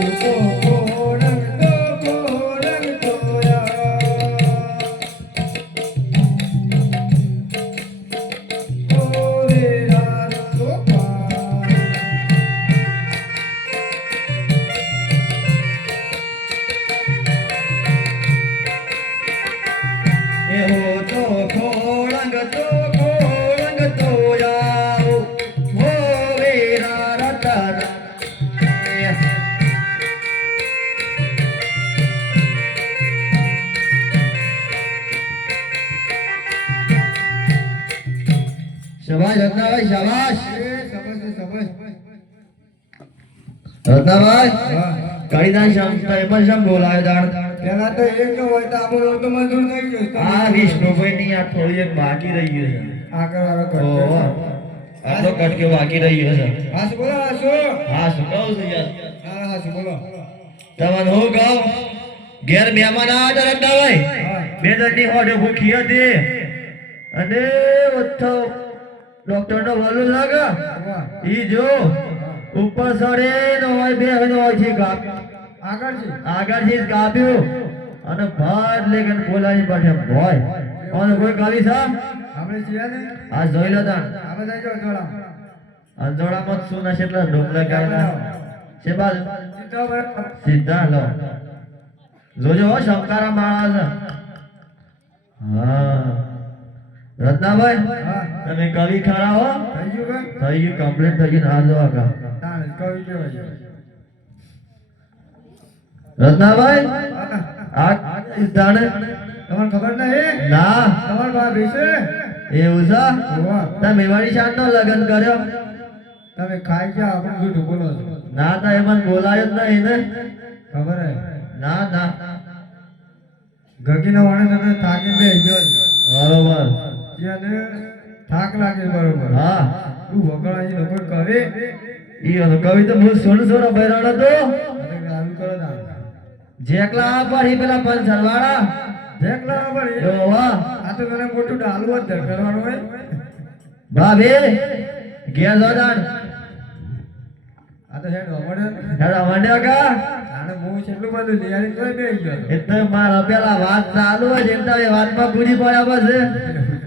怎做。શાબાશ રત્નાભાઈ શાબાશ રત્નાભાઈ કાળીદાસ શ્યામ શમ એમાં શ્યામ બોલાવે દાણ. પેલા તો એક હોય તો આપણો તો મજૂર થઈ ગયો. આ વિષ્ણુભાઈ ની આ થોડી એક બાકી રહી ગઈ છે. આગળ આગળ. કરજો. આટલો કટકે બાકી રહી ગયો છે. હાસ બોલો હાસો. હા શું કહું છું યાર. હા બોલો. તમને હું કહું? ઘેર મહેમાન આવ્યા હતા રત્નાભાઈ હા. બે દંડી હોડે ભૂખી હતી. અને ઓથો ડોક્ટર નો ભલું લાગે? એ ઈ જો ઉપર સડે નો હોય બે નો હોય છે ગાપ આગળ છે ગાપ્યું અને ભાત લેકન બોલાવી પાછે ભોય અને કોઈ કાવી સાહેબ આપણે ને? આ જોઈ લો તાણ. આપણે થઈ જાઓ જોડા અંજોડામાં શું ના એટલે ઢોકલા કાયના છે બાજુ સીધા લો. જોજો હો શંકારા માણસ. હા. રત્નાભાઈ તમે કવિ ખરા હો. થઈ ગયું થઈ ગયું કમ્પ્લીટ થઈ ગયું હાલ જવા કા કવિ કહેવાય. રત્નાભાઈ. આ તાણે તમને ખબર નહીં? ના. તમાર ભાભી બેસે એવું છે? તમે મેવાડી શાન નો લગ્ન કર્યો? તમે ખાઈ ગયા આપણે જૂઠું બોલો ના તો એ મને બોલાયો જ નહીં ને. ખબર હે? ના ના. ગગીના વાણે તમે થાકી બે ગયો બરોબર. જેને થાક લાગે બરોબર. હા. તું વગડાઈ લોકો કરે. ઈ હતો કવિ તો હું સોળ સોળ બૈરાણ તો. ગાલું કરો ના જેકલા પર હી પેલા પંચર વાળા દેખલા પર જો વાહ આ તો તને મોટું ડાલવું જ કરવાનું હોય. ભાભી ઘેર જોડાણ આ તો હેડ રમણ હેડા મંડ્યા કા? આને હું કેટલું બધું લિયારી તોય બે ગયો એટલે મારા પેલા વાત ચાલુ હોય જેમ તમે વાતમાં પૂરી પડ્યા પછી. ઈ